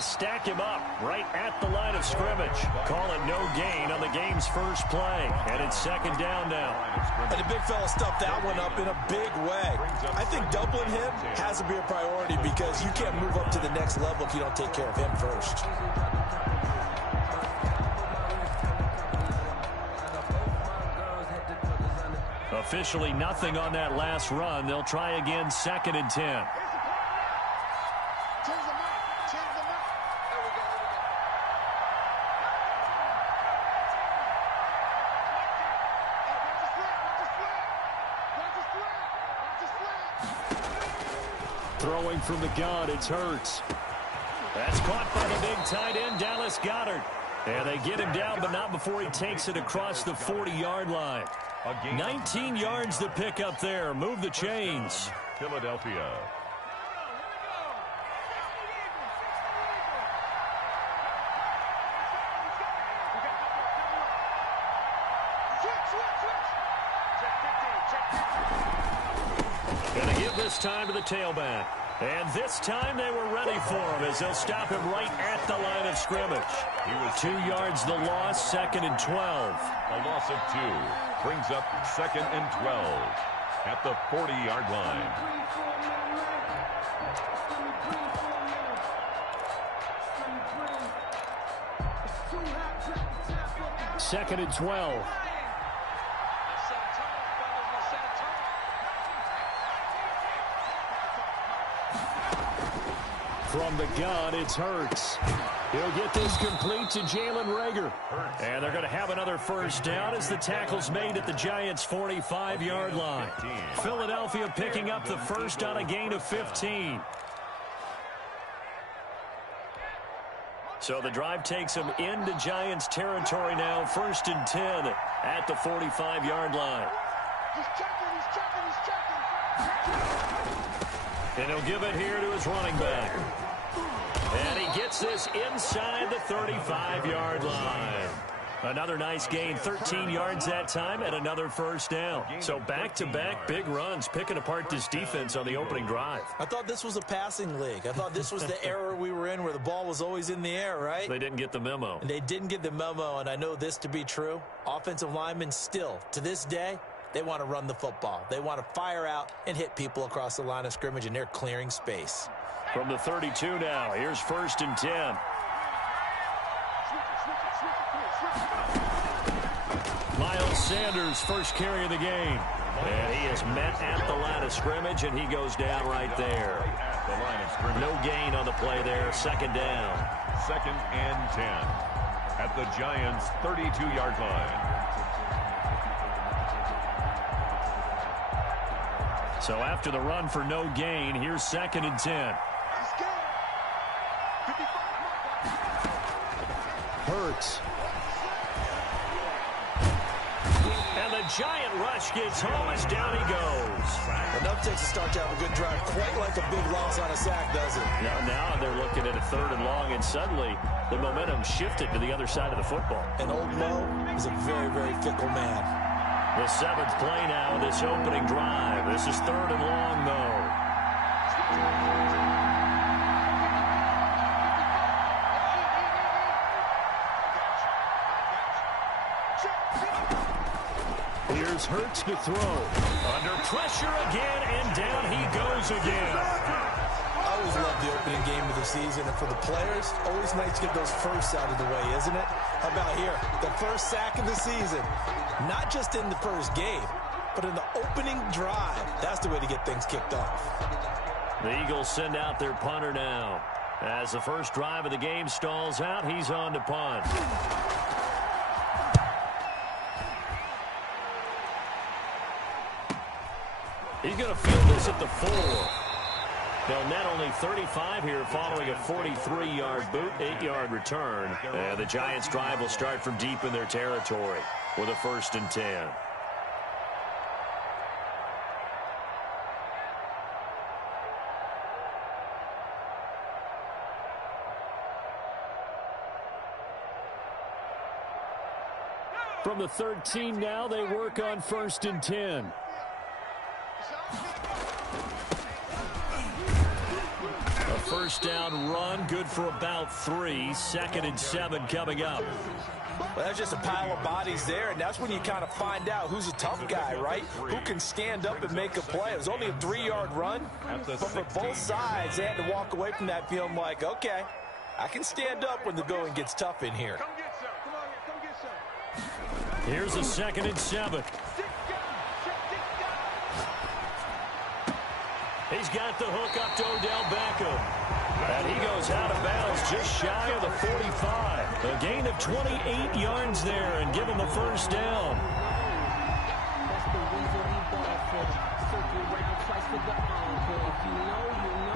Stack him up right at the line of scrimmage. Call it no gain on the game's first play. And it's second down now. And the big fella stuffed that one up in a big way. I think doubling him has to be a priority because you can't move up to the next level if you don't take care of him first. Officially nothing on that last run. They'll try again, second and 10. Throwing from the gun, it's Hurts. That's caught by the big tight end, Dallas Goedert. And they get him down, but not before he takes it across the 40-yard line. 19 yards to pick up there. Move the chains. Philadelphia. Going to give this time to the tailback. And this time they were ready for him as they'll stop him right at the line of scrimmage. He was 2 yards the loss, second and 12. A loss of 2 brings up second and 12 at the 40-yard line. Second and 12. From the gun, it's Hurts. He'll get this complete to Jalen Reagor. And they're going to have another first down as the tackle's made at the Giants' 45-yard line. Philadelphia picking up the first on a gain of 15. So the drive takes them into Giants territory now, first and 10 at the 45-yard line. He's checking. And he'll give it here to his running back. And he gets this inside the 35-yard line. Another nice gain, 13 yards that time, and another first down. So back-to-back big runs, picking apart this defense on the opening drive. I thought this was a passing league. I thought this was the era we were in where the ball was always in the air, right? They didn't get the memo. And they didn't get the memo, and I know this to be true. Offensive linemen still, to this day, they want to run the football. They want to fire out and hit people across the line of scrimmage, and they're clearing space. From the 32 now, here's first and 10. Miles Sanders, first carry of the game. And he is met at the line of scrimmage, and he goes down right there. No gain on the play there, second down. Second and 10 at the Giants' 32-yard line. So after the run for no gain, here's second and 10. Hurts. And the giant rush gets home as down he goes. Enough takes a start to have a good drive, quite like a big loss on a sack, does it? Now they're looking at a third and long, and suddenly the momentum shifted to the other side of the football. And old Mo is a very, very fickle man. The seventh play now, this opening drive. This is third and long, though. Here's Hurts to throw. Under pressure again, and down he goes again. I always love the opening game of the season, and for the players, always nice to get those firsts out of the way, isn't it? How about here? The first sack of the season. Not just in the first game, but in the opening drive. That's the way to get things kicked off. The Eagles send out their punter now. As the first drive of the game stalls out, he's on to punt. He's going to field this at the 4. They'll net only 35 here following a 43-yard boot, 8-yard return. And the Giants' drive will start from deep in their territory with a first and 10. From the 13 now, they work on 1st and 10. A first down run, good for about 3. 2nd and 7 coming up. Well, that's just a pile of bodies there, and that's when you kind of find out who's a tough guy, right? Who can stand up and make a play. It was only a 3-yard run, but for both sides, they had to walk away from that feeling like, okay, I can stand up when the going gets tough in here. Here's a 2nd and 7. He's got the hook up to Odell Beckham. And he goes out of bounds just shy of the 45. A gain of 28 yards there and give him the first down. That's the reason we bought for circle round twice for the encore. If you know, you know.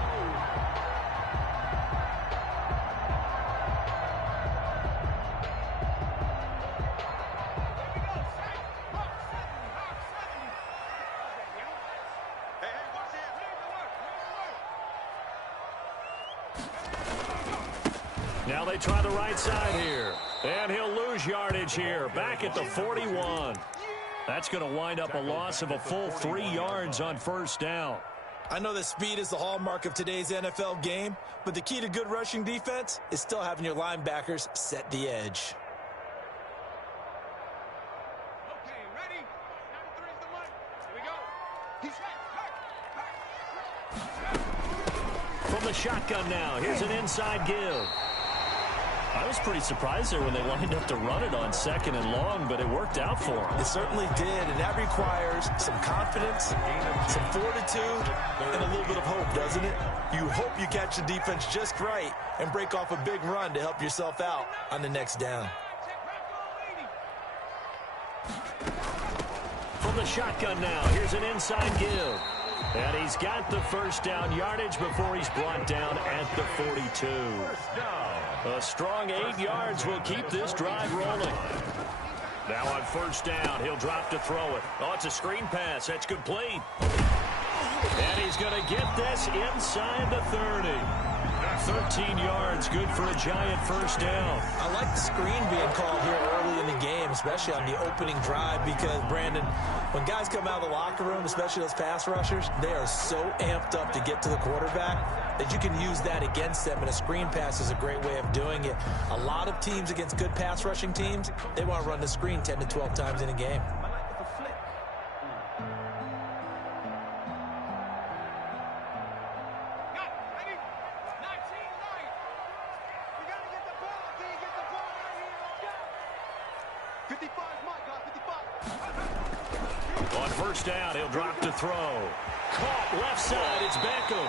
Now they try the right side here. And he'll lose yardage here. Back at the 41. That's going to wind up a loss of a full 3 yards on first down. I know that speed is the hallmark of today's NFL game, but the key to good rushing defense is still having your linebackers set the edge. Okay, ready? Number 3 is the money. Here we go. From the shotgun now, here's an inside give. I was pretty surprised there when they lined up to run it on 2nd and long, but it worked out for them. It certainly did, and that requires some confidence, some fortitude, and a little bit of hope, doesn't it? You hope you catch the defense just right and break off a big run to help yourself out on the next down. From the shotgun now, here's an inside give. And he's got the first down yardage before he's brought down at the 42. A strong 8 yards will keep this drive rolling. Now on first down, he'll drop to throw it. Oh, it's a screen pass. That's complete. And he's going to get this inside the 30. 13 yards, good for a giant first down. I like the screen being called here early in the game, especially on the opening drive, because, Brandon, when guys come out of the locker room, especially those pass rushers, they are so amped up to get to the quarterback that you can use that against them, and a screen pass is a great way of doing it. A lot of teams against good pass rushing teams, they want to run the screen 10 to 12 times in a game. On first down, he'll drop to throw. Caught left side, it's Beckham.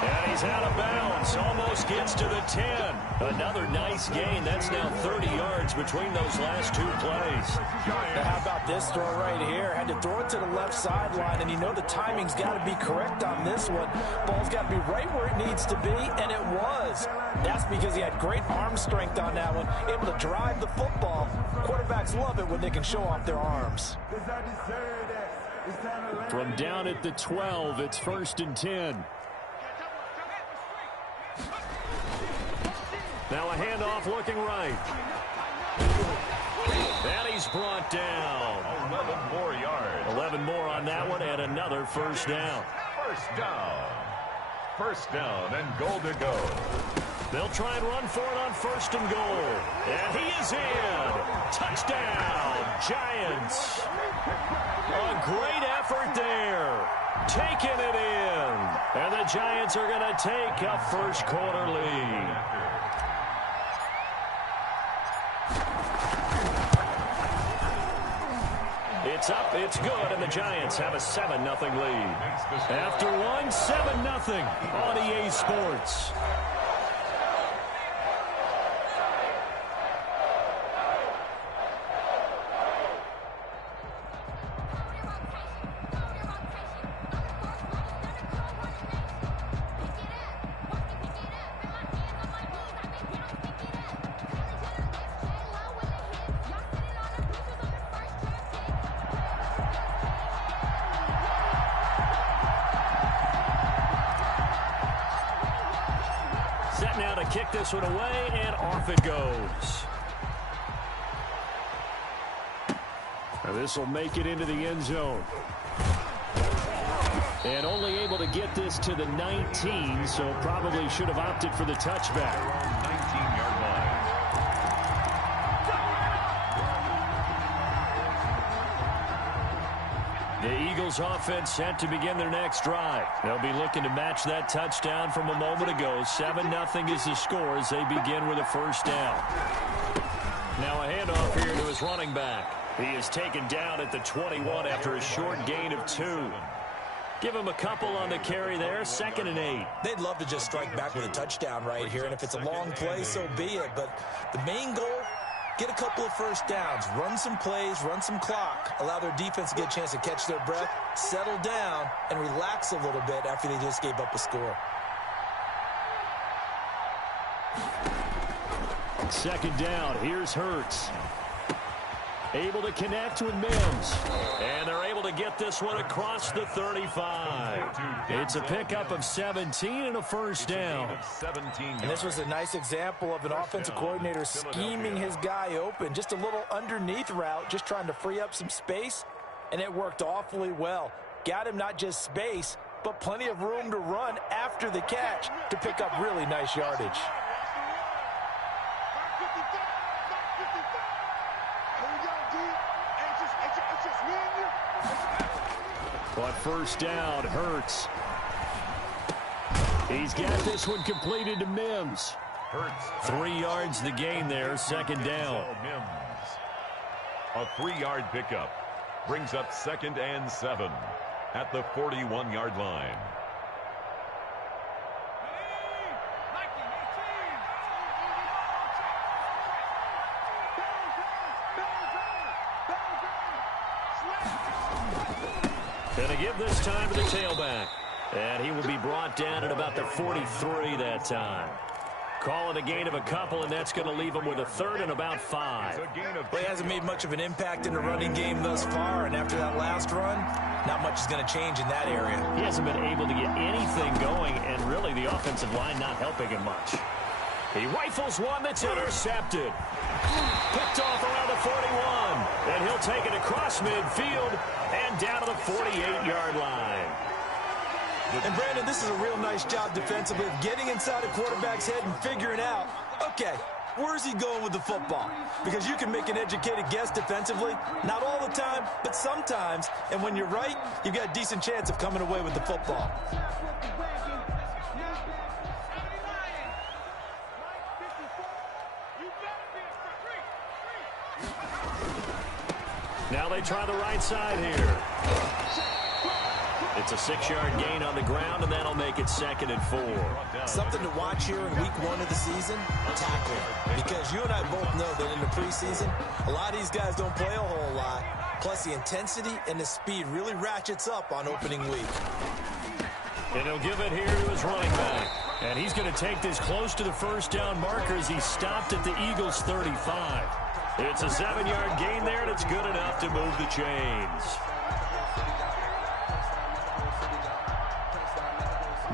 And he's out of bounds, almost gets to the 10. Another nice gain. That's now 30 yards between those last 2 plays. Now how about this throw right here? Had to throw it to the left sideline, and you know the timing's got to be correct on this one. Ball's got to be right where it needs to be, and it was. That's because he had great arm strength on that one, able to drive the football. Quarterbacks love it when they can show off their arms. From down at the 12, it's 1st and 10. Now a handoff looking right. And he's brought down. 11 more yards. 11 more on that one, and another first down. First down. First down and goal to go. They'll try and run for it on 1st and goal. And he is in. Touchdown, Giants. A great effort there. Taking it in. And the Giants are going to take a first quarter lead. It's up, it's good, and the Giants have a 7-0 lead. After one, 7-0 on EA Sports. Set now to kick this one away, and off it goes. This will make it into the end zone. And only able to get this to the 19, so probably should have opted for the touchback. 19-yard line. The Eagles offense set to begin their next drive. They'll be looking to match that touchdown from a moment ago. 7-0 is the score as they begin with a first down. Now a handoff here to his running back. He is taken down at the 21 after a short gain of 2. Give him a couple on the carry there, 2nd and 8. They'd love to just strike back with a touchdown right here, and if it's a long play, so be it. But the main goal, get a couple of first downs, run some plays, run some clock, allow their defense to get a chance to catch their breath, settle down, and relax a little bit after they just gave up a score. 2nd down, here's Hurts. Able to connect with Mims. And they're able to get this one across the 35. It's a pickup of 17 and a first down. And this was a nice example of an offensive coordinator scheming his guy open. Just a little underneath route, just trying to free up some space. And it worked awfully well. Got him not just space, but plenty of room to run after the catch to pick up really nice yardage. But first down, Hurts. He's got this one completed to Mims. Hurts. 3 yards the gain there, 2nd down. Mims. A 3-yard pickup brings up 2nd and 7 at the 41-yard line. Going to give this time to the tailback. And he will be brought down at about the 43 that time. Call it a gain of a couple, and that's going to leave him with a 3rd and about 5. Well, he hasn't made much of an impact in the running game thus far, and after that last run, not much is going to change in that area. He hasn't been able to get anything going, and really the offensive line not helping him much. He rifles one that's intercepted. Picked off around the 41, and he'll take it across midfield and down to the 48-yard line. And, Brandon, this is a real nice job defensively of getting inside a quarterback's head and figuring out, okay, where's he going with the football? Because you can make an educated guess defensively, not all the time, but sometimes. And when you're right, you've got a decent chance of coming away with the football. Now they try the right side here. It's a 6-yard gain on the ground, and that'll make it 2nd and 4. Something to watch here in week 1 of the season, tackling. Because you and I both know that in the preseason, a lot of these guys don't play a whole lot. Plus, the intensity and the speed really ratchets up on opening week. And he'll give it here to his running back. And he's going to take this close to the first down marker as he stopped at the Eagles' 35. It's a 7-yard gain there, and it's good enough to move the chains.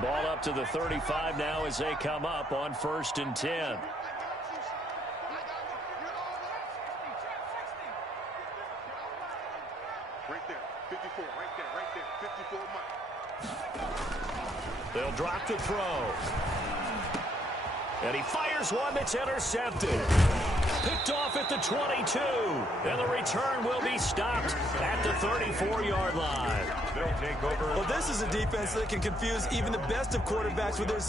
Ball up to the 35 now as they come up on 1st and 10. Right there, 54, right there, 54 Mike. They'll drop the throw. And he fires one that's intercepted. Picked off at the 22. And the return will be stopped at the 34-yard line. They'll take over. Well, this is a defense that can confuse even the best of quarterbacks with their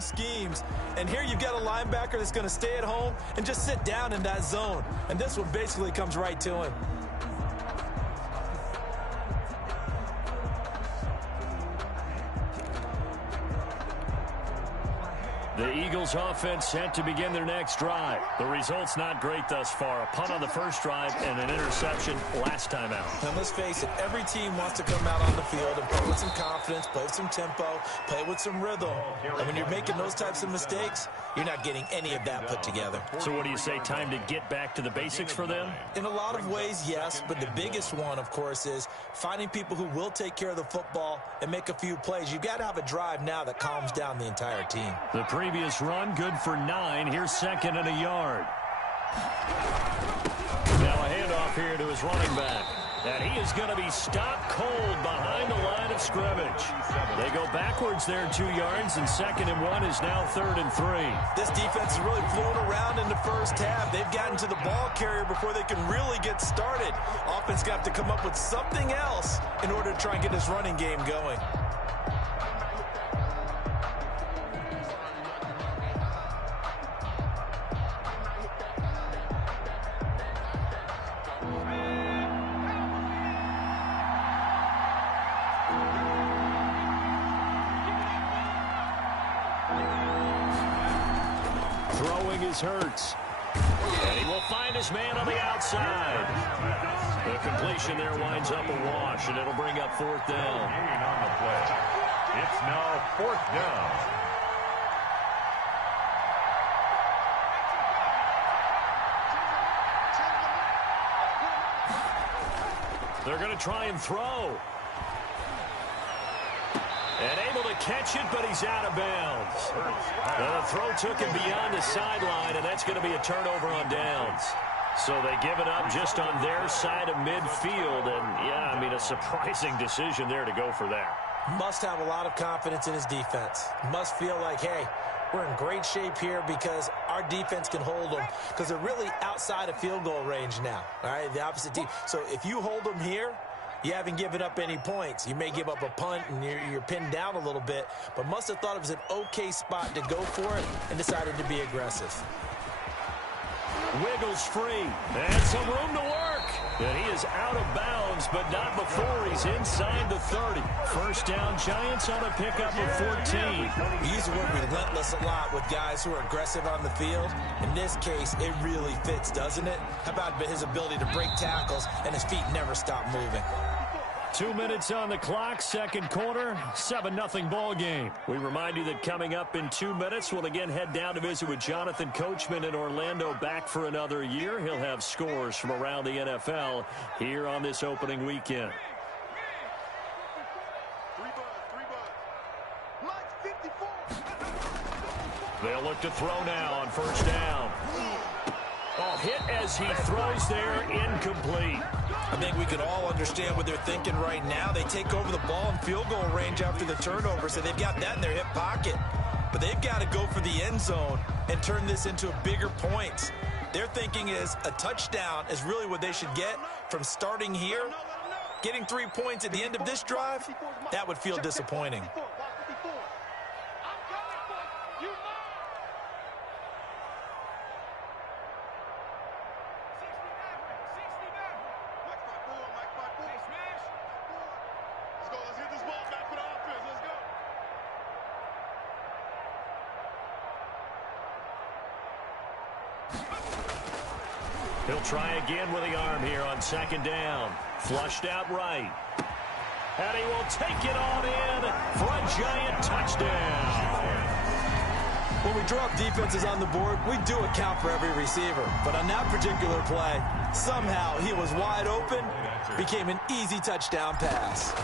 some schemes. And here you've got a linebacker that's going to stay at home and just sit down in that zone. And this one basically comes right to him. The Eagles offense set to begin their next drive. The result's not great thus far. A punt on the first drive and an interception last time out. Now let's face it, every team wants to come out on the field and play with some confidence, play with some tempo, play with some rhythm. And when you're making those types of mistakes, you're not getting any of that put together. So what do you say, time to get back to the basics for them? In a lot of ways, yes, but the biggest one, of course, is finding people who will take care of the football and make a few plays. You've got to have a drive now that calms down the entire team. The previous run, good for 9. Here's 2nd and a yard. Now a handoff here to his running back. And he is going to be stopped cold behind the line of scrimmage. They go backwards there 2 yards, and 2nd and 1 is now 3rd and 3. This defense is really flown around in the first half. They've gotten to the ball carrier before they can really get started. Offense got to come up with something else in order to try and get this running game going. Throwing is Hurts. And he will find his man on the outside. The completion there winds up a wash, and it'll bring up 4th down. On the play. It's now 4th down. They're going to try and throw. And able to catch it, but he's out of bounds. Now the throw took him beyond the sideline, and that's going to be a turnover on downs. So they give it up just on their side of midfield. And, yeah, I mean, a surprising decision there to go for that. Must have a lot of confidence in his defense. Must feel like, hey, we're in great shape here because our defense can hold them, because they're really outside of field goal range now, all right, the opposite team. So if you hold them here, you haven't given up any points. You may give up a punt and you're pinned down a little bit, but must have thought it was an okay spot to go for it and decided to be aggressive. Wiggles free. And some room to work. And he is out of bounds, but not before he's inside the 30. First down, Giants on a pickup of 14. We use the word relentless a lot with guys who are aggressive on the field. In this case, it really fits, doesn't it? How about his ability to break tackles and his feet never stop moving? 2 minutes on the clock, 2nd quarter, 7-0 ball game. We remind you that coming up in 2 minutes, we'll again head down to visit with Jonathan Coachman in Orlando, back for another year. He'll have scores from around the NFL here on this opening weekend. They'll look to throw now on first down. Oh, hit as he throws there, incomplete. I think we can all understand what they're thinking right now. They take over the ball in field goal range after the turnover, so they've got that in their hip pocket. But they've got to go for the end zone and turn this into a bigger points. Their thinking is a touchdown is really what they should get from starting here. Getting 3 points at the end of this drive, that would feel disappointing. He'll try again with the arm here on 2nd down. Flushed out right. And he will take it on in for a Giant touchdown. When we drop defenses on the board, we do account for every receiver. But on that particular play, somehow he was wide open, became an easy touchdown pass.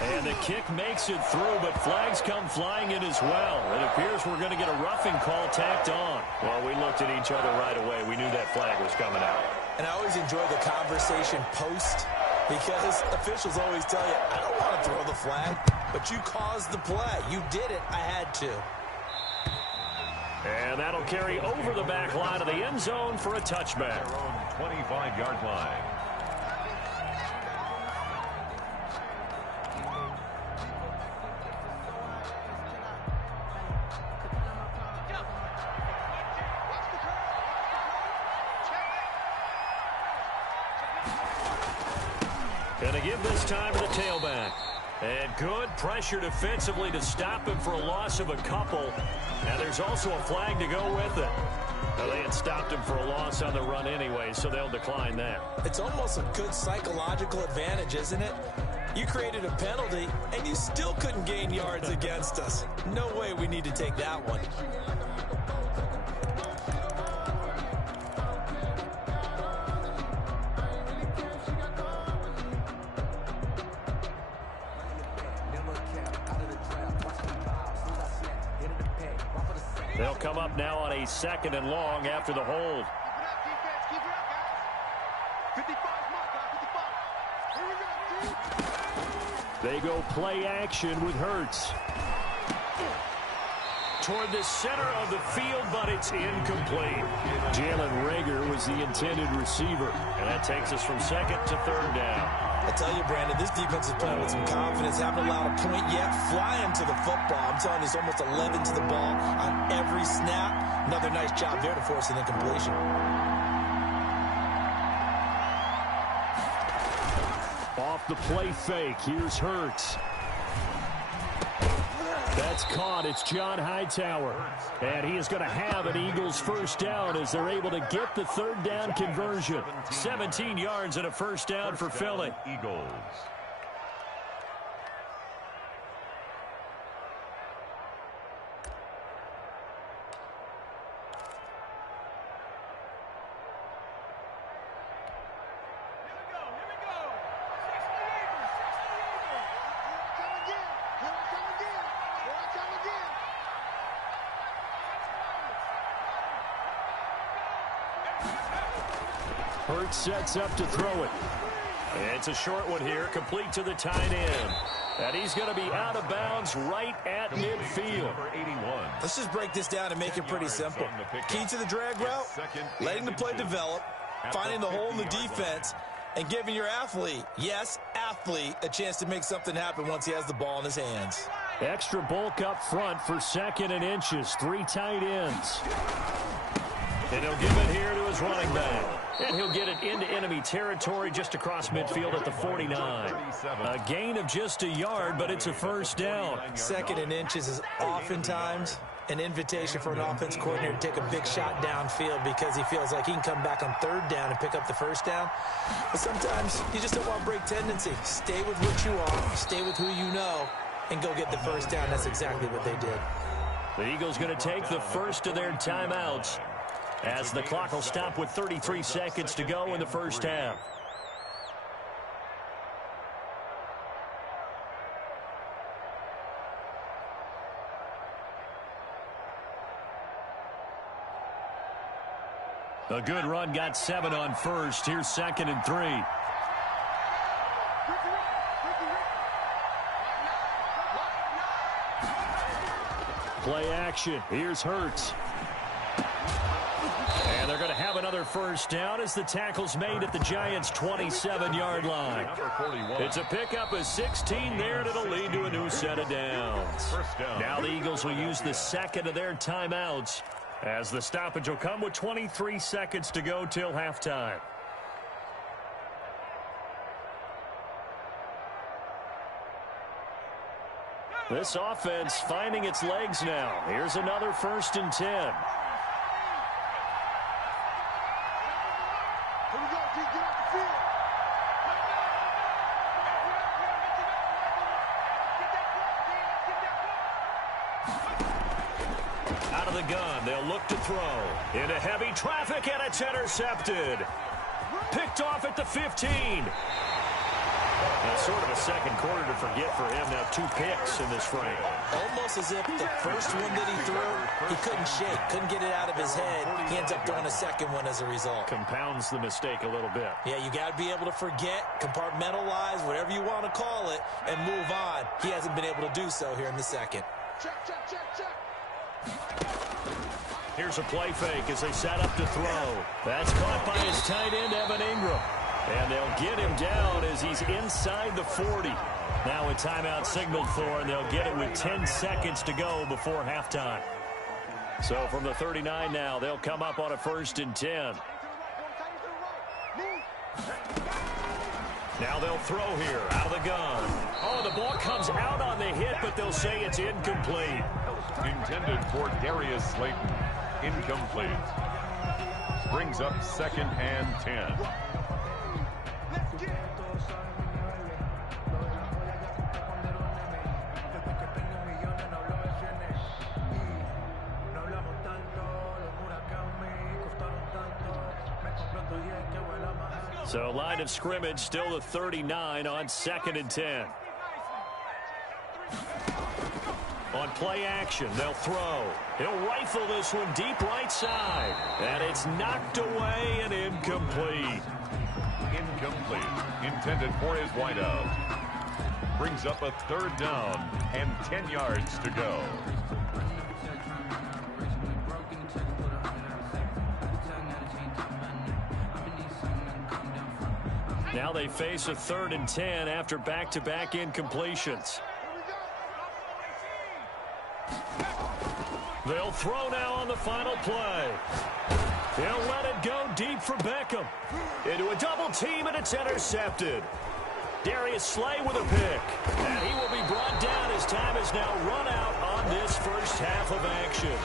And the kick makes it through, but flags come flying in as well. It appears we're going to get a roughing call tacked on. Well, we looked at each other right away. We knew that flag was coming out. And I always enjoy the conversation post, because officials always tell you, I don't want to throw the flag, but you caused the play. You did it. I had to. And that'll carry over the back line of the end zone for a touchback. Their own 25-yard line. Going to give this time to the tailback. And good pressure defensively to stop him for a loss of a couple. And there's also a flag to go with it. Well, they had stopped him for a loss on the run anyway, so they'll decline that. It's almost a good psychological advantage, isn't it? You created a penalty, and you still couldn't gain yards against us. No way we need to take that one. They'll come up now on a 2nd and long after the hold. They go play action with Hurts. Toward the center of the field, but it's incomplete. Jalen Reagor was the intended receiver. And that takes us from 2nd to 3rd down. I tell you, Brandon, this defense is playing with some confidence. Haven't allowed a point yet. Flying to the football. I'm telling you, it's almost 11 to the ball on every snap. Another nice job there to force an incompletion. Off the play fake. Here's Hurts. That's caught. It's John Hightower. And he is going to have an Eagles first down as they're able to get the 3rd down conversion. 17 yards and a first down for Philly. Eagles. Hurts sets up to throw it. It's a short one here, complete to the tight end. And he's going to be out of bounds right at midfield. Let's just break this down and make it pretty simple. Key to the drag route, letting the play develop, finding the hole in the defense, and giving your athlete, yes, athlete, a chance to make something happen once he has the ball in his hands. Extra bulk up front for 2nd and inches. 3 tight ends. And he'll give it here to his running back. And he'll get it into enemy territory just across midfield at the 49. A gain of just a yard, but it's a first down. 2nd and inches is oftentimes an invitation for an offense coordinator to take a big shot downfield because he feels like he can come back on 3rd down and pick up the first down. But sometimes you just don't want to break tendency. Stay with what you are, stay with who you know, and go get the first down. That's exactly what they did. The Eagles going to take the first of their timeouts as the clock will stop with 33 seconds to go in the first half. A good run got 7 on first. Here's 2nd and 3. Play action. Here's Hurts. And they're going to have another first down as the tackle's made at the Giants' 27-yard line. It's a pickup of 16 there, and it'll lead to a new set of downs. Now the Eagles will use the 2nd of their timeouts as the stoppage will come with 23 seconds to go till halftime. This offense finding its legs now. Here's another 1st and 10. Out of the gun, they'll look to throw. Into heavy traffic, and it's intercepted. Picked off at the 15. Now, sort of a second quarter to forget for him. Now 2 picks in this frame. Almost as if the first one that he threw, he couldn't shake, couldn't get it out of his head. He ends up throwing a second one as a result. Compounds the mistake a little bit. Yeah, you got to be able to forget, compartmentalize, whatever you want to call it, and move on. He hasn't been able to do so here in the second. Here's a play fake as they set up to throw. That's caught by his tight end, Evan Ingram. And they'll get him down as he's inside the 40. Now a timeout signaled for, and they'll get it with 10 seconds to go before halftime. So from the 39 now, they'll come up on a 1st and 10. Now they'll throw here out of the gun. Oh, the ball comes out on the hit, but they'll say it's incomplete. Intended for Darius Slayton. Incomplete. Brings up 2nd and 10. So line of scrimmage still the 39 on 2nd and 10. On play action, they'll throw. He'll rifle this one deep right side. And it's knocked away and incomplete. Incomplete. Intended for his wideout. Brings up a 3rd down and 10 yards to go. Now they face a 3rd and 10 after back-to-back incompletions. They'll throw now on the final play. They'll let it go deep for Beckham. Into a double team, and it's intercepted. Darius Slay with a pick. And he will be brought down as time is now run out on this first half of action.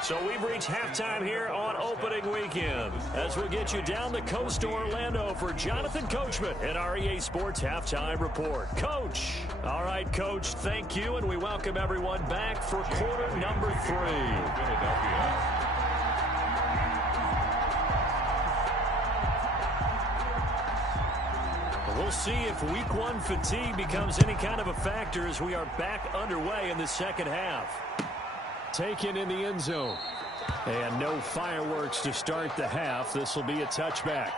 So we've reached halftime here on opening weekend as we get you down the coast to Orlando for Jonathan Coachman at our EA Sports Halftime Report. Coach. All right, Coach, thank you, and we welcome everyone back for quarter number 3. We'll see if week 1 fatigue becomes any kind of a factor as we are back underway in the second half. Taken in the end zone. And no fireworks to start the half. This will be a touchback.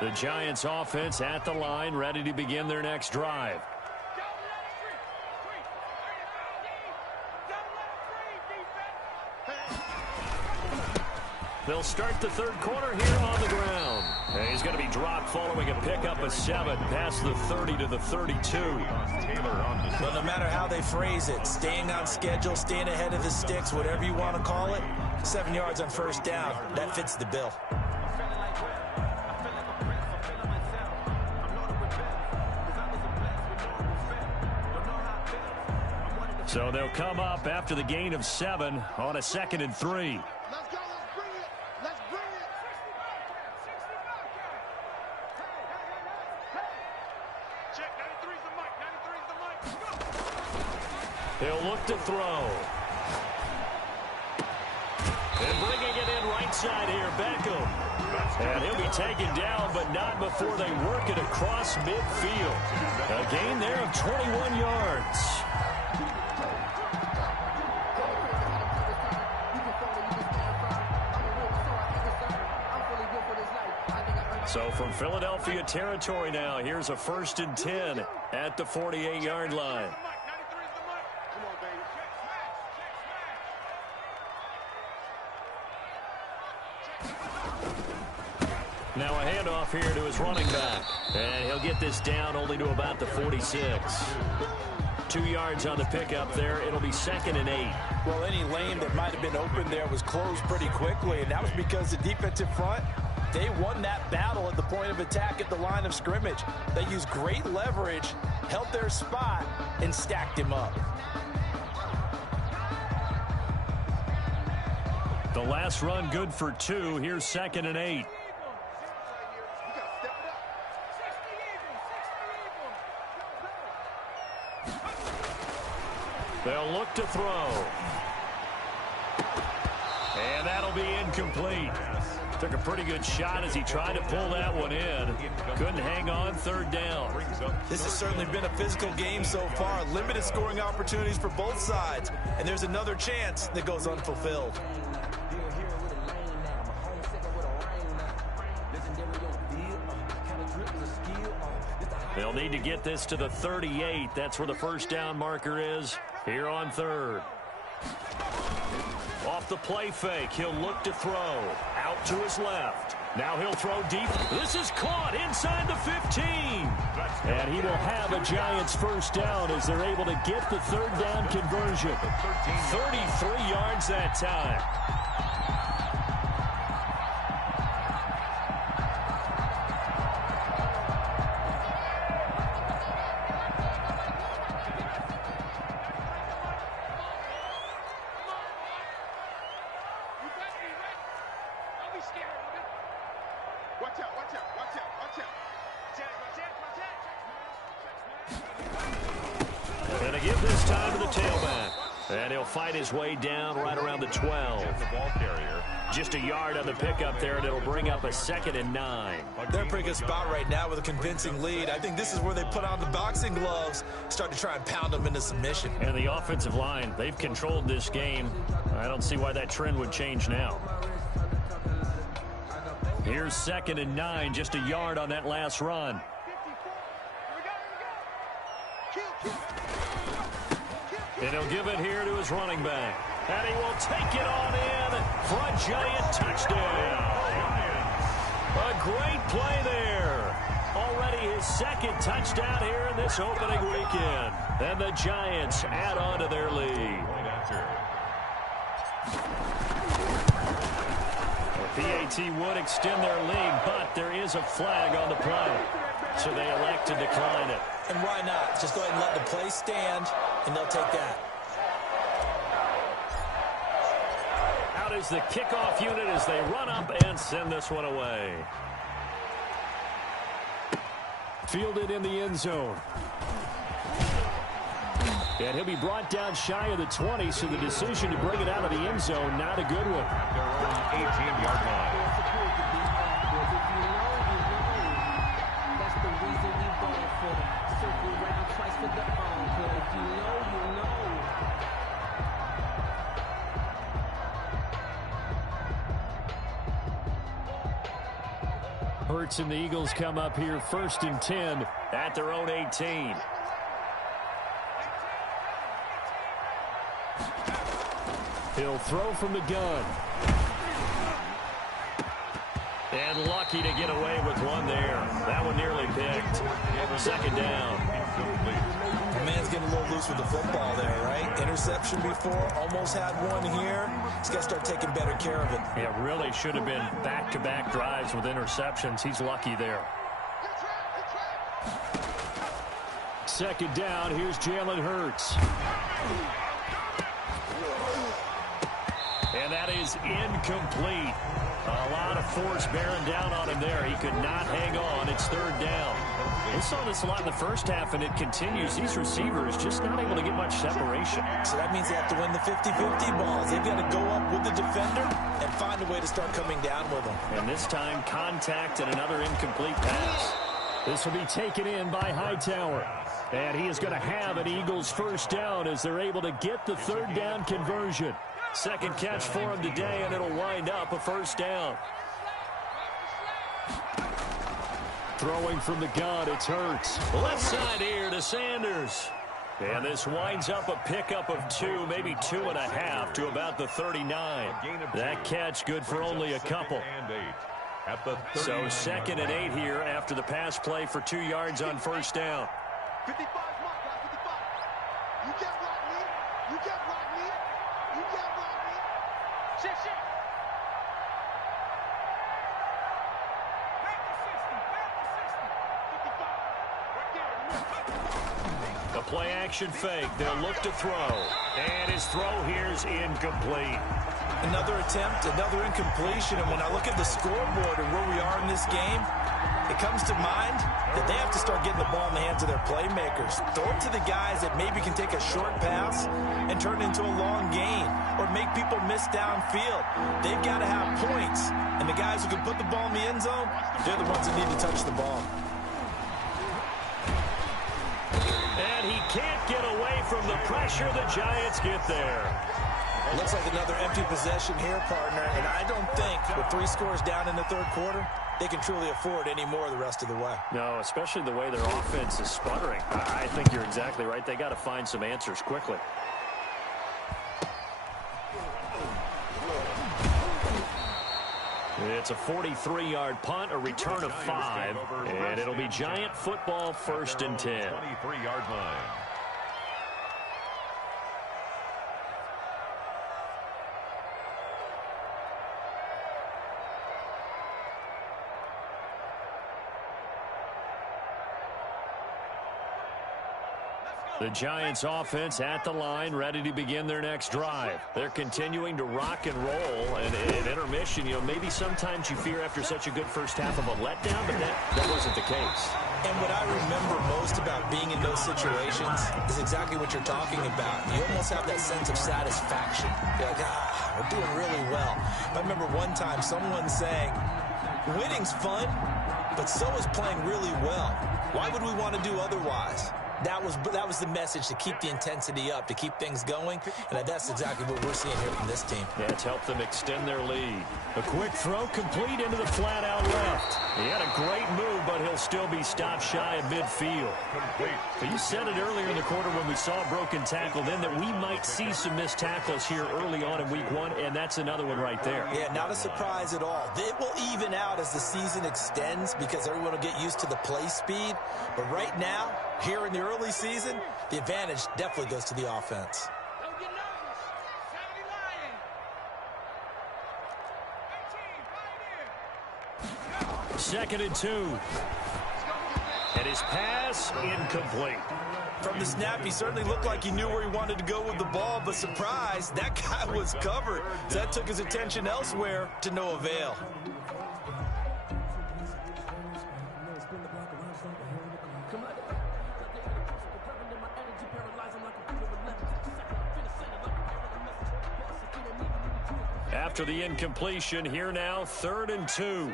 The Giants offense at the line, ready to begin their next drive. They'll start the third quarter here on the ground. And he's going to be dropped following a pickup of 7 past the 30 to the 32. Well, no matter how they phrase it, staying on schedule, staying ahead of the sticks, whatever you want to call it, 7 yards on first down, that fits the bill. So they'll come up after the gain of 7 on a 2nd and 3. He'll look to throw. And bringing it in right side here, Beckham. And he'll be taken down, but not before they work it across midfield. A gain there of 21 yards. So from Philadelphia territory now, here's a 1st and 10 at the 48-yard line. Now a handoff here to his running back. And he'll get this down only to about the 46. 2 yards on the pickup there. It'll be 2nd and 8. Well, any lane that might have been open there was closed pretty quickly, and that was because the defensive front, they won that battle at the point of attack at the line of scrimmage. They used great leverage, held their spot, and stacked him up. The last run good for 2. Here's 2nd and 8. They'll look to throw. And that'll be incomplete. Took a pretty good shot as he tried to pull that one in. Couldn't hang on 3rd down. This has certainly been a physical game so far. Limited scoring opportunities for both sides. And there's another chance that goes unfulfilled. They'll need to get this to the 38. That's where the first down marker is here on 3rd. Off the play fake, he'll look to throw. Out to his left. Now he'll throw deep. This is caught inside the 15. And he will have a Giants first down as they're able to get the third down conversion. 33 yards that time. And to give this time to the tailback. And he'll fight his way down right around the 12. The ball carrier. Just a yard on the pickup there, and it'll bring up a 2nd and 9. They're in a pretty good spot right now with a convincing lead. I think this is where they put on the boxing gloves, start to try and pound them into submission. And the offensive line, they've controlled this game. I don't see why that trend would change now. Here's 2nd and 9, just a yard on that last run. And he'll give it here to his running back. And he will take it on in for a Giant touchdown. A great play there. Already his 2nd touchdown here in this opening weekend. And the Giants add on to their lead. The PAT would extend their lead, but there is a flag on the play. So they elect to decline it. And why not? Just go ahead and let the play stand, and they'll take that. Out is the kickoff unit as they run up and send this one away. Fielded in the end zone. And he'll be brought down shy of the 20, so the decision to bring it out of the end zone, not a good one. Their own 18-yard line. Hurts and the Eagles come up here 1st and 10 at their own 18. He'll throw from the gun. And lucky to get away with one there. That one nearly picked. 2nd down. The man's getting a little loose with the football there, right? Interception before, almost had one here. He's got to start taking better care of it. Yeah, really should have been back-to-back drives with interceptions. He's lucky there. 2nd down, here's Jalen Hurts. And that is incomplete. A lot of force bearing down on him there. He could not hang on. It's 3rd down. We saw this a lot in the first half, and it continues. These receivers just not able to get much separation. So that means they have to win the 50-50 balls. They've got to go up with the defender and find a way to start coming down with them. And this time, contact and another incomplete pass. This will be taken in by Hightower. And he is going to have an Eagles first down as they're able to get the 3rd down conversion. 2nd catch for him today, and it'll wind up a first down. Throwing from the gun, it's Hurts. Left side here to Sanders. And this winds up a pickup of 2, maybe 2.5 to about the 39. That catch good for only a couple. So 2nd and 8 here after the pass play for 2 yards on first down. 55, mark, 55. You can't block me. You can't block me. You can't block me. Shit. Back to 60. 55. Right there. A play action fake. They'll look to throw. And his throw here's incomplete. Another attempt, another incompletion. And when I look at the scoreboard and where we are in this game, it comes to mind that they have to start getting the ball in the hands of their playmakers. Throw it to the guys that maybe can take a short pass and turn it into a long gain or make people miss downfield. They've got to have points. And the guys who can put the ball in the end zone, they're the ones that need to touch the ball. And he can't get away from the pressure. The Giants get there. Looks like another empty possession here, partner. And I don't think with 3 scores down in the 3rd quarter, they can truly afford any more the rest of the way. No, especially the way their offense is sputtering. I think you're exactly right. They got to find some answers quickly. It's a 43-yard punt, a return of 5, and it'll be Giant football 1st and 10. 23-yard line. The Giants offense at the line, ready to begin their next drive. They're continuing to rock and roll, and in intermission, maybe sometimes you fear after such a good first half of a letdown, but that wasn't the case. And what I remember most about being in those situations is exactly what you're talking about. You almost have that sense of satisfaction. You're like, we're doing really well. I remember one time someone saying, winning's fun, but so is playing really well. Why would we want to do otherwise? That was the message, to keep the intensity up, to keep things going, and that's exactly what we're seeing here from this team. Yeah, it's helped them extend their lead. A quick throw complete into the flat out left. He had a great move, but he'll still be stopped shy of midfield. But you said it earlier in the quarter when we saw a broken tackle then that we might see some missed tackles here early on in week 1, and that's another one right there. Yeah, not a surprise at all. It will even out as the season extends because everyone will get used to the play speed. But right now, here in the early season, the advantage definitely goes to the offense. Don't get nervous. 70 lying. 2nd and 2. And his pass incomplete. From the snap, he certainly looked like he knew where he wanted to go with the ball, but surprise, that guy was covered. So that took his attention elsewhere to no avail. After the incompletion, here now, 3rd and 2.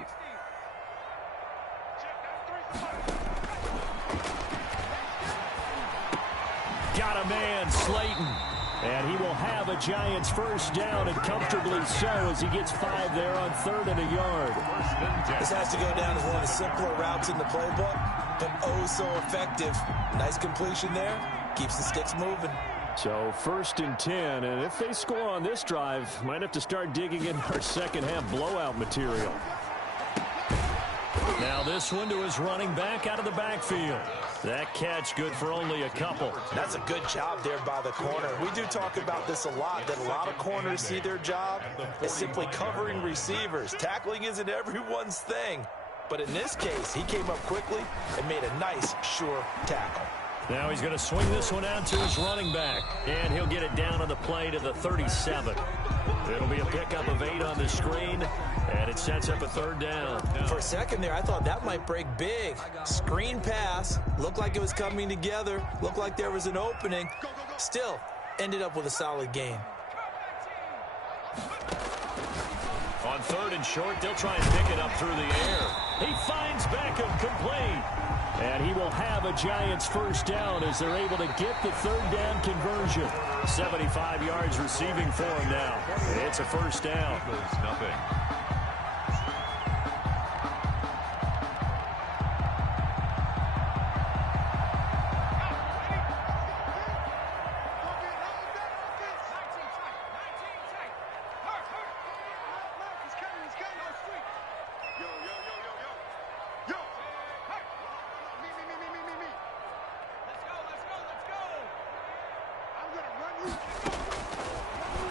Got a man, Slayton. And he will have a Giants first down, and comfortably so, as he gets 5 there on 3rd and a yard. This has to go down as one of the simpler routes in the playbook, but oh so effective. Nice completion there. Keeps the sticks moving. So 1st and 10, and if they score on this drive, might have to start digging in our second half blowout material. Now this one to his running back out of the backfield. That catch good for only a couple. That's a good job there by the corner. We do talk about this a lot, that a lot of corners see their job as simply covering receivers. Tackling isn't everyone's thing. But in this case, he came up quickly and made a nice, sure tackle. Now he's going to swing this one out to his running back. And he'll get it down on the play to the 37. It'll be a pickup of 8 on the screen, and it sets up a 3rd down. For a second there, I thought that might break big. Screen pass, looked like it was coming together, looked like there was an opening. Still, ended up with a solid gain. On 3rd and short, they'll try and pick it up through the air. He finds Beckham complete. And he will have a Giants first down as they're able to get the 3rd down conversion. 75 yards receiving for him now. It's a first down. Nothing.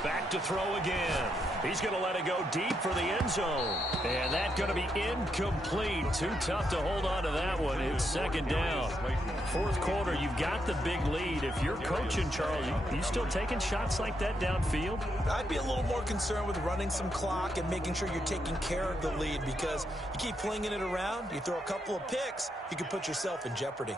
Back to throw again. He's going to let it go deep for the end zone. And that's going to be incomplete. Too tough to hold on to that one. It's 2nd down. 4th quarter, you've got the big lead. If you're coaching, Charles, you still taking shots like that downfield? I'd be a little more concerned with running some clock and making sure you're taking care of the lead, because you keep flinging it around, you throw a couple of picks, you can put yourself in jeopardy.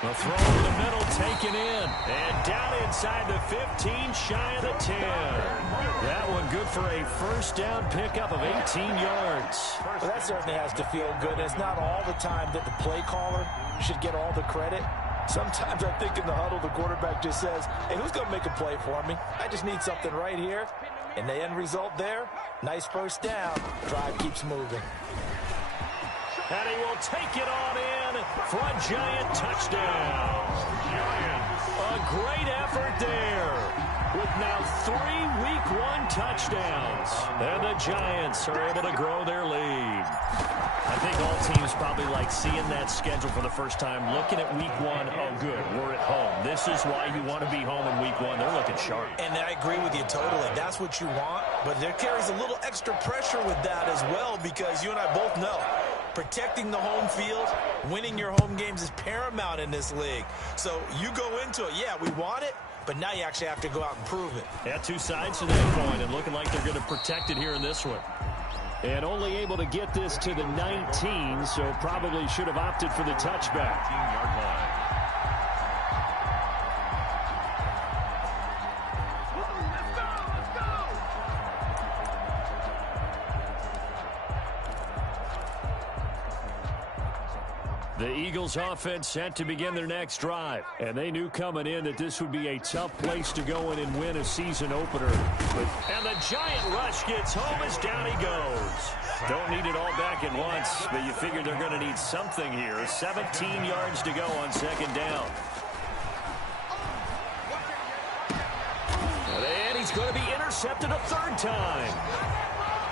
The throw in the middle taken in. And down inside the 15, shy of the 10. That one good for a first down pickup of 18 yards. Well, that certainly has to feel good. It's not all the time that the play caller should get all the credit. Sometimes I think in the huddle, the quarterback just says, hey, who's going to make a play for me? I just need something right here. And the end result there, nice first down. Drive keeps moving. And he will take it on in for a Giant touchdown. A great effort there. With now 3 week touchdowns. And the Giants are able to grow their lead. I think all teams probably like seeing that schedule for the first time, looking at week one. Oh, good, we're at home. This is why you want to be home in week one. They're looking sharp. And I agree with you totally. That's what you want, but there carries a little extra pressure with that as well, because you and I both know protecting the home field, winning your home games is paramount in this league. So you go into it, yeah, we want it, but now you actually have to go out and prove it. Yeah, two sides to that coin, and looking like they're going to protect it here in this one. And only able to get this to the 19, so probably should have opted for the touchback. 19-yard line. The Eagles offense set to begin their next drive. And they knew coming in that this would be a tough place to go in and win a season opener. And the giant rush gets home as down he goes. Don't need it all back at once, but you figure they're going to need something here. 17 yards to go on second down. And he's going to be intercepted a third time.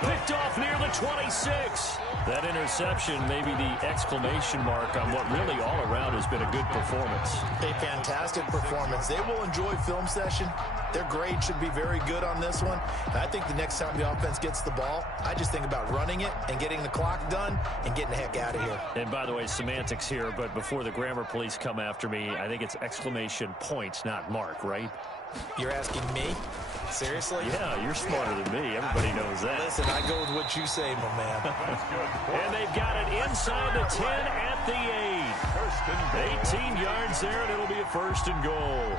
Picked off near the 26. That interception may be the exclamation mark on what really all around has been a good performance. A fantastic performance. They will enjoy film session. Their grade should be very good on this one. And I think the next time the offense gets the ball, I just think about running it and getting the clock done and getting the heck out of here. And by the way, semantics here, but before the grammar police come after me, I think it's exclamation point, not mark, right? You're asking me? Seriously? Yeah, you're smarter than me. Everybody knows that. Listen, I go with what you say, my man. And they've got it inside the 10 at the 8. 18 yards there, and it'll be a first and goal.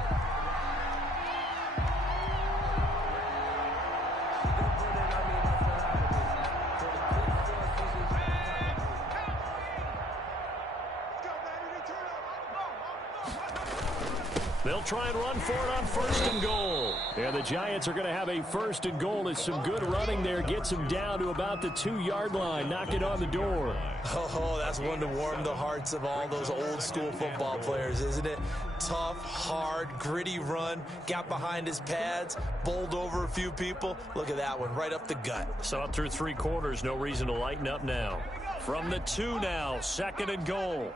They'll try and run for it on first and goal. And the Giants are going to have a first and goal as some good running there gets them down to about the 2-yard line. Knock it on the door. Oh, that's one to warm the hearts of all those old school football players, isn't it? Tough, hard, gritty run. Got behind his pads, bowled over a few people. Look at that one, right up the gut. So up through 3 quarters, no reason to lighten up now. From the 2 now, second and goal.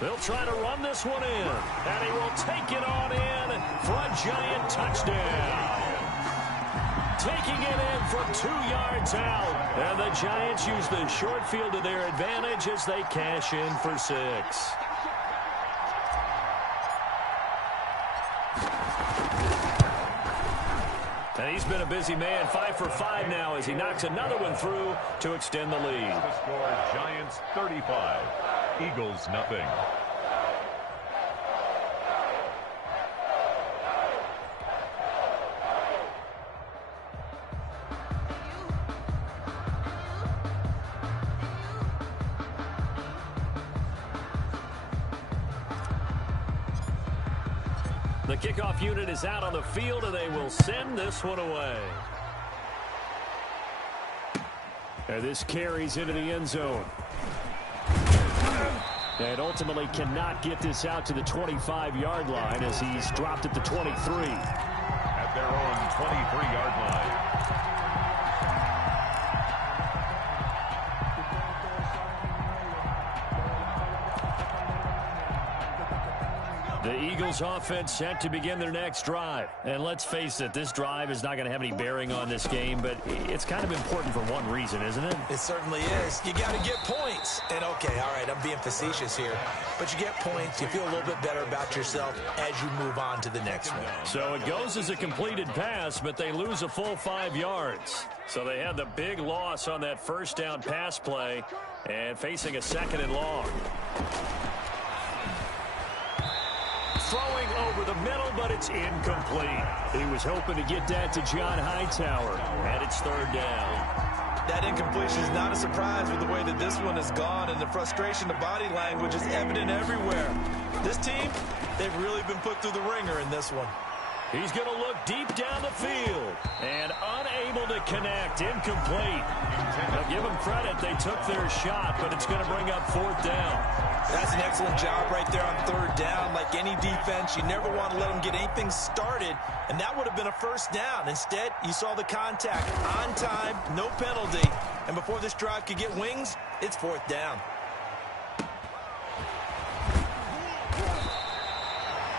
They'll try to run this one in, and he will take it on in for a Giant touchdown. Taking it in from 2 yards out, and the Giants use the short field to their advantage as they cash in for 6. And he's been a busy man, 5 for 5 now as he knocks another one through to extend the lead. The score, Giants 35. Eagles nothing. The kickoff unit is out on the field, and they will send this one away. And this carries into the end zone. And ultimately cannot get this out to the 25-yard line as he's dropped at the 23. At their own 23-yard line. The Eagles offense set to begin their next drive. And let's face it, this drive is not going to have any bearing on this game, but it's kind of important for one reason, isn't it? It certainly is. You got to get points. And okay, all right, I'm being facetious here, but you get points, you feel a little bit better about yourself as you move on to the next one. So it goes as a completed pass, but they lose a full 5 yards. So they had the big loss on that first down pass play and facing a second and long. Throwing over the middle, but it's incomplete. He was hoping to get that to John Hightower, and it's third down. That incompletion is not a surprise with the way that this one has gone, and the frustration, the body language is evident everywhere. This team, they've really been put through the ringer in this one. He's going to look deep down the field and unable to connect. Incomplete. Now, give them credit. They took their shot, but it's going to bring up 4th down. That's an excellent job right there on 3rd down. Like any defense, you never want to let them get anything started, and that would have been a 1st down. Instead, you saw the contact on time, no penalty, and before this drive could get wings, it's 4th down.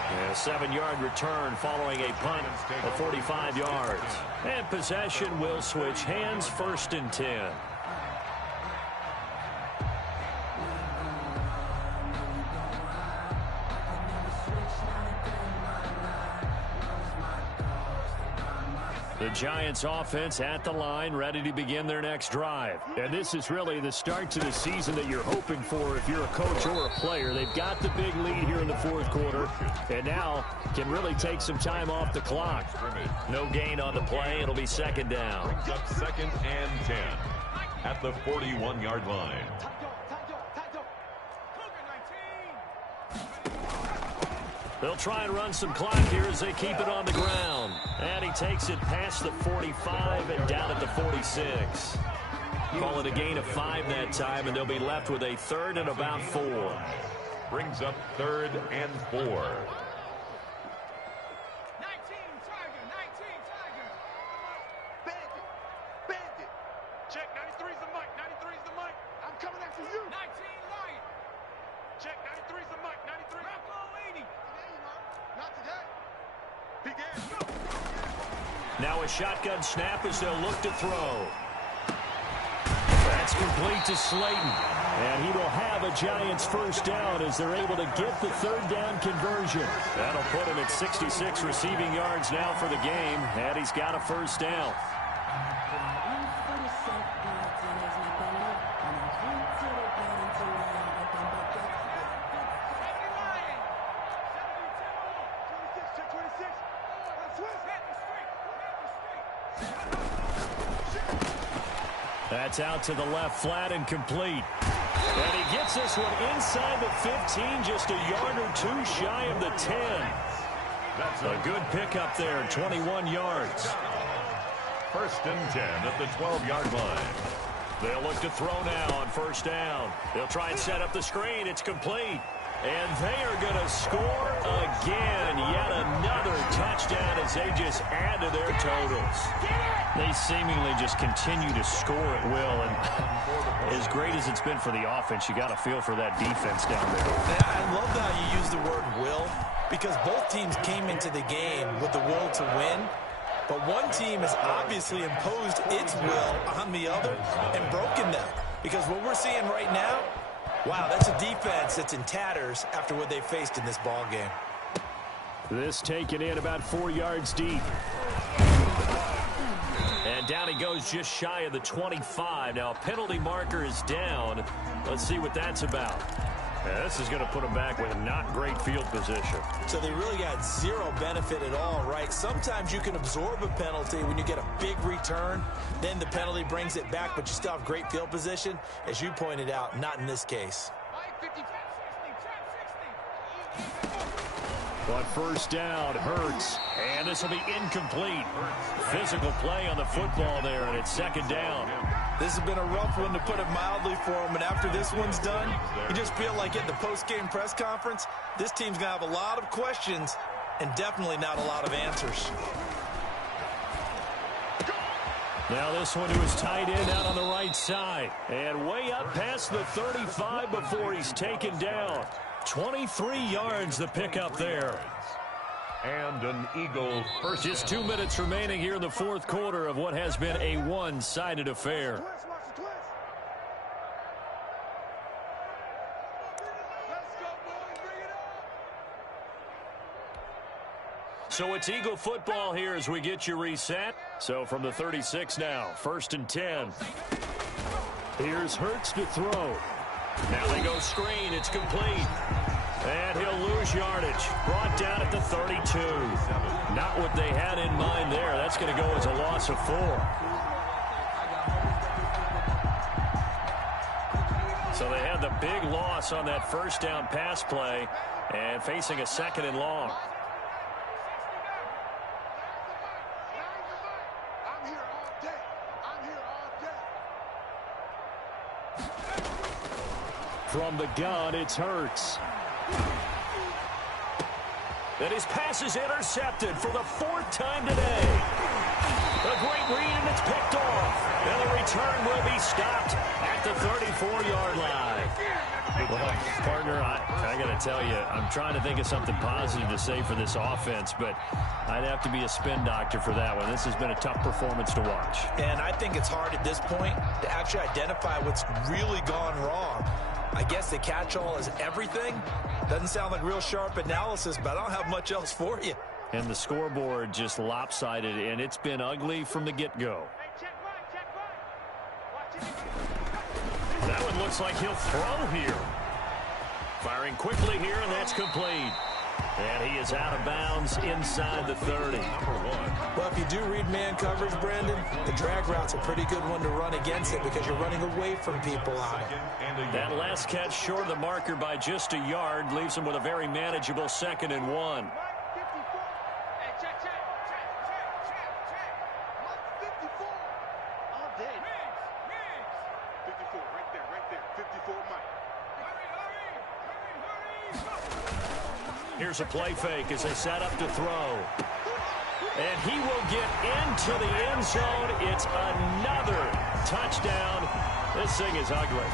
A 7-yard return following a punt of 45 yards. And possession will switch hands, 1st and 10. The Giants offense at the line, ready to begin their next drive. And this is really the start to the season that you're hoping for if you're a coach or a player. They've got the big lead here in the 4th quarter, and now can really take some time off the clock. No gain on the play. It'll be 2nd down. Brings up 2nd and 10 at the 41-yard line. They'll try and run some clock here as they keep it on the ground. And he takes it past the 45 and down at the 46. Call it a gain of 5 that time, and they'll be left with a 3rd and about 4. Brings up 3rd and 4. 19, Tiger. Bandit. Check, 93's the mic, 93's the mic. I'm coming after you. 19, Lion. Check, 93's the mic, 93. Rocco 80. Not today. Now a shotgun snap as they'll look to throw. That's complete to Slayton. And he will have a Giants 1st down as they're able to get the 3rd down conversion. That'll put him at 66 receiving yards now for the game. And he's got a 1st down. That's out to the left, flat and complete. And he gets this one inside the 15, just a yard or 2 shy of the 10. That's a good pickup there, 21 yards. 1st and 10 at the 12-yard line. They'll look to throw now on 1st down. They'll try and set up the screen. It's complete. And they are going to score again. Yet another touchdown as they just add to their totals. They seemingly just continue to score at will. And as great as it's been for the offense, you got to feel for that defense down there. I love how you use the word will, because both teams came into the game with the will to win. But one team has obviously imposed its will on the other and broken them. Because what we're seeing right now, wow, that's a defense that's in tatters after what they faced in this ball game. This taken in about 4 yards deep. And down he goes just shy of the 25. Now a penalty marker is down. Let's see what that's about. Yeah, this is going to put them back with a not great field position. So they really got zero benefit at all, right? Sometimes you can absorb a penalty when you get a big return. Then the penalty brings it back, but you still have great field position. As you pointed out, not in this case. On 1st down, Hurts. And this will be incomplete. Physical play on the football there, and it's 2nd down. This has been a rough one, to put it mildly, for him. And after this one's done, you just feel like at the post-game press conference, this team's going to have a lot of questions and definitely not a lot of answers. Now this one to his tight end out on the right side. And way up past the 35 before he's taken down. 23 yards the pickup there. And an Eagle 1st. Just 2 minutes remaining here in the 4th quarter of what has been a one-sided affair. So it's Eagle football here as we get you reset. So from the 36 now, 1st and 10. Here's Hurts to throw. Now they go screen. It's complete. And he'll lose yardage. Brought down at the 32. Not what they had in mind there. That's going to go as a loss of 4. So they had the big loss on that 1st down pass play and facing a 2nd and long. From the gun, it's Hurts. And his pass is intercepted for the 4th time today. A great read, and it's picked off. And the return will be stopped at the 34-yard line. Well, partner, I got to tell you, I'm trying to think of something positive to say for this offense, but I'd have to be a spin doctor for that one. This has been a tough performance to watch. And I think it's hard at this point to actually identify what's really gone wrong. I guess the catch-all is everything. Doesn't sound like real sharp analysis, but I don't have much else for you. And the scoreboard just lopsided, and it's been ugly from the get-go. That one looks like he'll throw here. Firing quickly here, and that's complete. And he is out of bounds inside the 30. Well, if you do read man coverage, Brandon, the drag route's a pretty good one to run against it because you're running away from people on it. That last catch short of the marker by just a yard leaves him with a very manageable 2nd and 1. Here's a play fake as they set up to throw. And he will get into the end zone. It's another touchdown. This thing is ugly.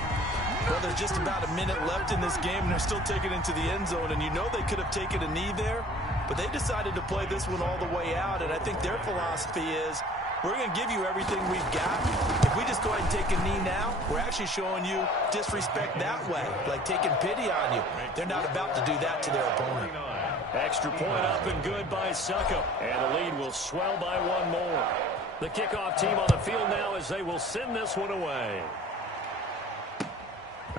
Well, there's just about a minute left in this game, and they're still taking it into the end zone. And you know they could have taken a knee there, but they decided to play this one all the way out. And I think their philosophy is, we're going to give you everything we've got. If we just go ahead and take a knee now, we're actually showing you disrespect that way, like taking pity on you. They're not about to do that to their opponent. Extra point up and good by Suckup. And the lead will swell by one more. The kickoff team on the field now as they will send this one away.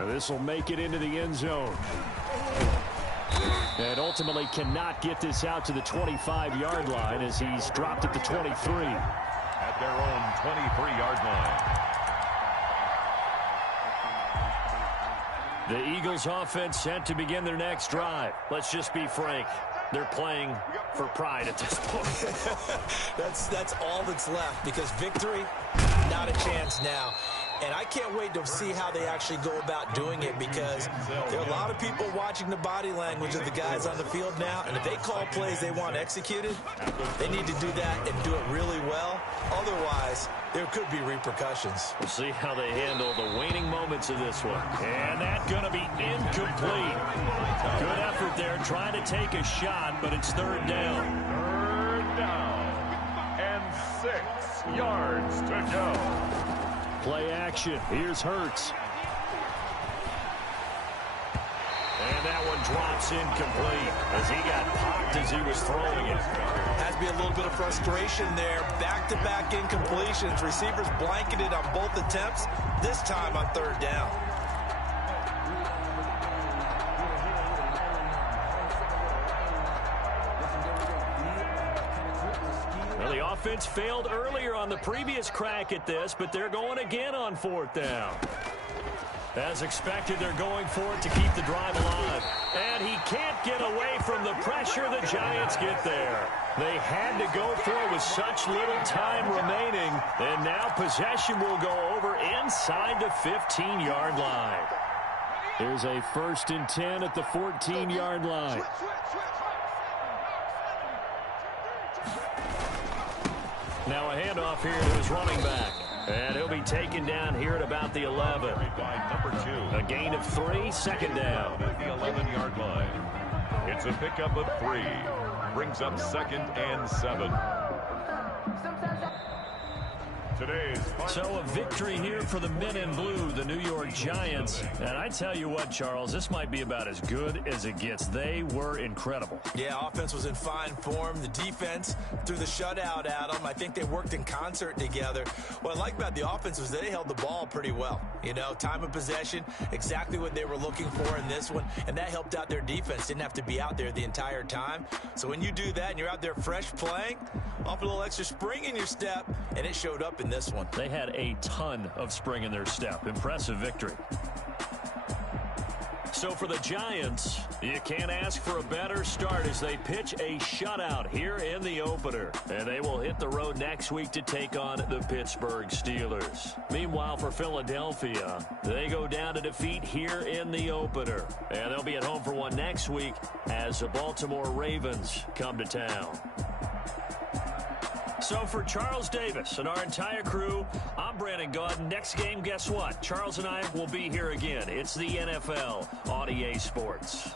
This will make it into the end zone. And ultimately cannot get this out to the 25-yard line as he's dropped at the 23. At their own 23-yard line. The Eagles offense set to begin their next drive. Let's just be frank. They're playing for pride at this point. That's all that's left because victory, not a chance now. And I can't wait to see how they actually go about doing it because there are a lot of people watching the body language of the guys on the field now. And if they call plays they want executed, they need to do that and do it really well. Otherwise, there could be repercussions. We'll see how they handle the waning moments of this one. And that's going to be incomplete. Good effort there trying to take a shot, but it's 3rd down. 3rd down and 6 yards to go. Play action. Here's Hurts. And that one drops incomplete as he got popped as he was throwing it. Has to be a little bit of frustration there. Back-to-back incompletions. Receivers blanketed on both attempts, this time on 3rd down. Well, the offense failed earlier on the previous crack at this, but they're going again on 4th down. As expected, they're going for it to keep the drive alive. And he can't get away from the pressure. The Giants get there. They had to go for it with such little time remaining. And now possession will go over inside the 15-yard line. There's a 1st and 10 at the 14-yard line. Now a handoff here to his running back. And he'll be taken down here at about the 11. A gain of 3, 2nd down. At the 11-yard line. It's a pickup of 3. Brings up 2nd and 7. So a victory here for the men in blue, the New York Giants. And I tell you what, Charles, this might be about as good as it gets. They were incredible. Yeah, offense was in fine form. The defense threw the shutout at them. I think they worked in concert together. What I like about the offense was they held the ball pretty well. You know, time of possession, exactly what they were looking for in this one. And that helped out their defense. Didn't have to be out there the entire time. So when you do that and you're out there fresh playing, off a little extra spring in your step, and it showed up in this one. They had a ton of spring in their step. Impressive victory. So for the Giants, you can't ask for a better start as they pitch a shutout here in the opener. And they will hit the road next week to take on the Pittsburgh Steelers. Meanwhile, for Philadelphia, they go down to defeat here in the opener. And they'll be at home for one next week as the Baltimore Ravens come to town. So for Charles Davis and our entire crew, I'm Brandon Gaudin. Next game, guess what? Charles and I will be here again. It's the NFL on EA Sports.